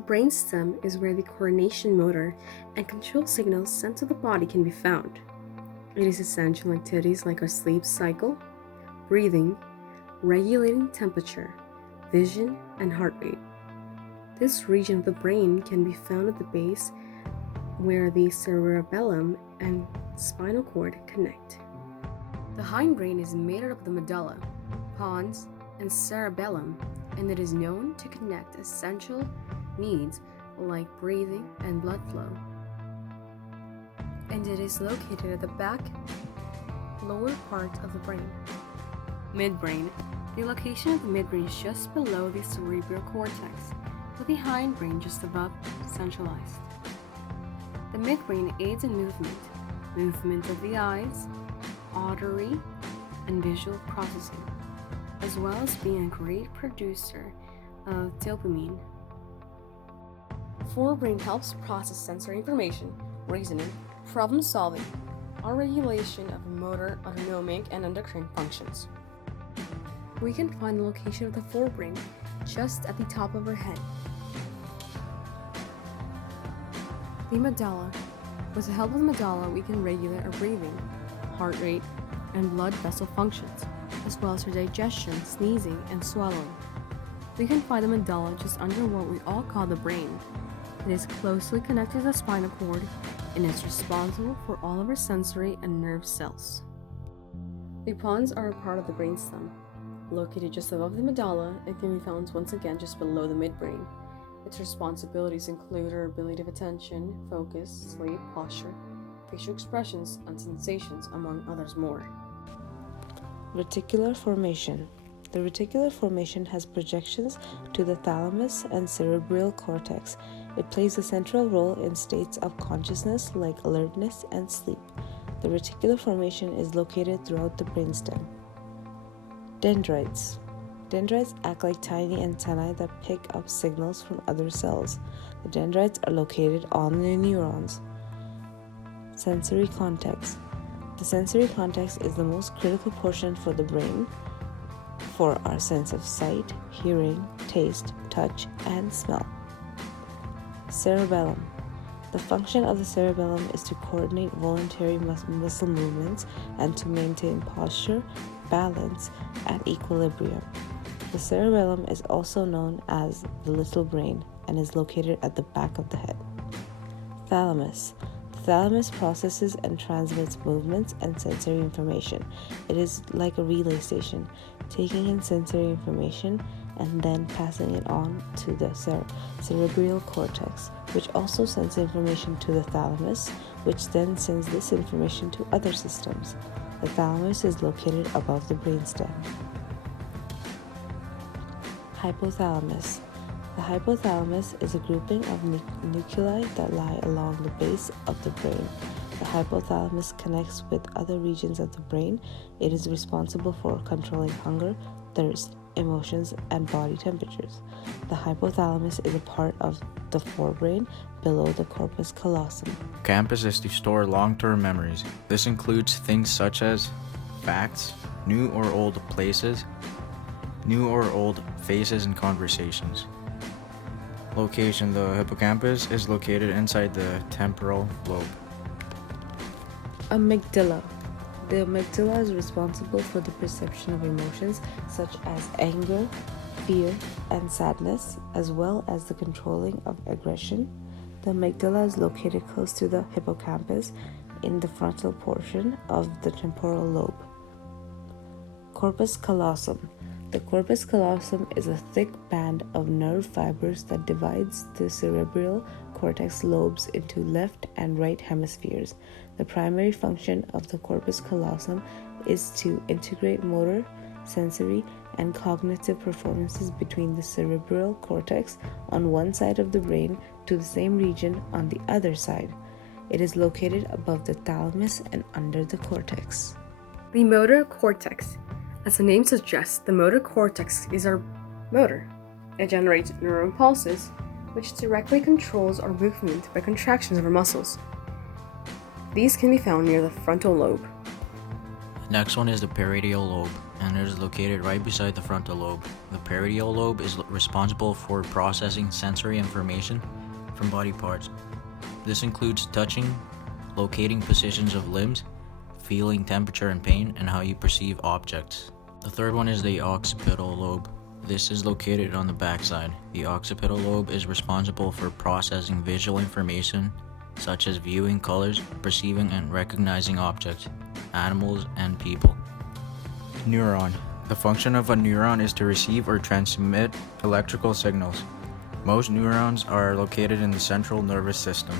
The brainstem is where the coordination motor and control signals sent to the body can be found. It is essential in activities like our sleep cycle, breathing, regulating temperature, vision, and heart rate. This region of the brain can be found at the base where the cerebellum and spinal cord connect. The hindbrain is made up of the medulla, pons, and cerebellum, and it is known to connect essential needs like breathing and blood flow. And it is located at the back lower part of the brain. Midbrain. The location of the midbrain is just below the cerebral cortex, with the hindbrain just above, centralized. The midbrain aids in movement of the eyes, auditory, and visual processing, as well as being a great producer of dopamine. Forebrain helps process sensory information, reasoning, problem solving, or regulation of motor, autonomic, and endocrine functions. We can find the location of the forebrain just at the top of our head. The medulla. With the help of the medulla, we can regulate our breathing, heart rate, and blood vessel functions, as well as our digestion, sneezing, and swallowing. We can find the medulla just under what we all call the brain. It is closely connected to the spinal cord and is responsible for all of our sensory and nerve cells. The pons are a part of the brainstem. Located just above the medulla, it can be found once again just below the midbrain. Its responsibilities include our ability of attention, focus, sleep, posture, facial expressions, and sensations, among others more. Reticular formation. The reticular formation has projections to the thalamus and cerebral cortex. It plays a central role in states of consciousness like alertness and sleep. The reticular formation is located throughout the brainstem. Dendrites. Dendrites act like tiny antennae that pick up signals from other cells. The dendrites are located on the neurons. Sensory cortex. The sensory cortex is the most critical portion for the brain for our sense of sight, hearing, taste, touch, and smell. Cerebellum. The function of the cerebellum is to coordinate voluntary muscle movements and to maintain posture, balance, and equilibrium. The cerebellum is also known as the little brain and is located at the back of the head. Thalamus. The thalamus processes and transmits movements and sensory information. It is like a relay station, taking in sensory information and then passing it on to the cerebral cortex, which also sends information to the thalamus, which then sends this information to other systems. The thalamus is located above the brainstem. Hypothalamus. The hypothalamus is a grouping of nuclei that lie along the base of the brain. The hypothalamus connects with other regions of the brain. It is responsible for controlling hunger, thirst, emotions, and body temperatures. The hypothalamus is a part of the forebrain below the corpus callosum. Hippocampus is to store long-term memories. This includes things such as facts, new or old places, new or old faces and conversations. Location. The hippocampus is located inside the temporal lobe. Amygdala. The amygdala is responsible for the perception of emotions such as anger, fear, and sadness, as well as the controlling of aggression. The amygdala is located close to the hippocampus in the frontal portion of the temporal lobe. Corpus callosum. The corpus callosum is a thick band of nerve fibers that divides the cerebral cortex lobes into left and right hemispheres. The primary function of the corpus callosum is to integrate motor, sensory, and cognitive performances between the cerebral cortex on one side of the brain to the same region on the other side. It is located above the thalamus and under the cortex. The motor cortex. As the name suggests, the motor cortex is our motor. It generates neural impulses, which directly controls our movement by contractions of our muscles. These can be found near the frontal lobe. Next one is the parietal lobe, and it is located right beside the frontal lobe. The parietal lobe is responsible for processing sensory information from body parts. This includes touching, locating positions of limbs, feeling temperature and pain, and how you perceive objects. The third one is the occipital lobe. This is located on the backside. The occipital lobe is responsible for processing visual information such as viewing colors, perceiving and recognizing objects, animals, and people. Neuron. The function of a neuron is to receive or transmit electrical signals. Most neurons are located in the central nervous system.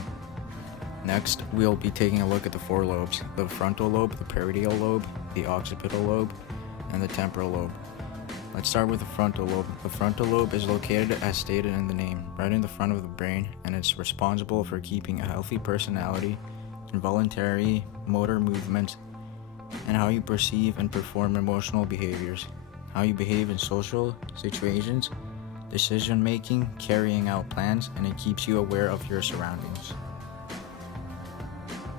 Next, we'll be taking a look at the four lobes: the frontal lobe, the parietal lobe, the occipital lobe, and the temporal lobe. Let's start with the frontal lobe. The frontal lobe is located, as stated in the name, right in the front of the brain, and it's responsible for keeping a healthy personality, involuntary motor movements, and how you perceive and perform emotional behaviors, how you behave in social situations, decision making, carrying out plans, and it keeps you aware of your surroundings.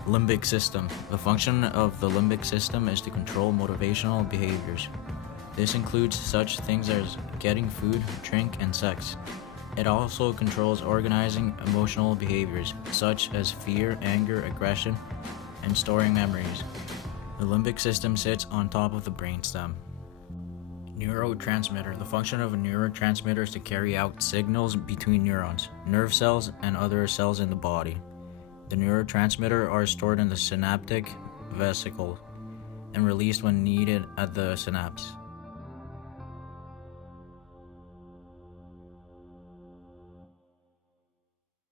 Limbic system. The function of the limbic system is to control motivational behaviors. This includes such things as getting food, drink, and sex. It also controls organizing emotional behaviors, such as fear, anger, aggression, and storing memories. The limbic system sits on top of the brainstem. Neurotransmitter. The function of a neurotransmitter is to carry out signals between neurons, nerve cells, and other cells in the body. The neurotransmitter are stored in the synaptic vesicle and released when needed at the synapse.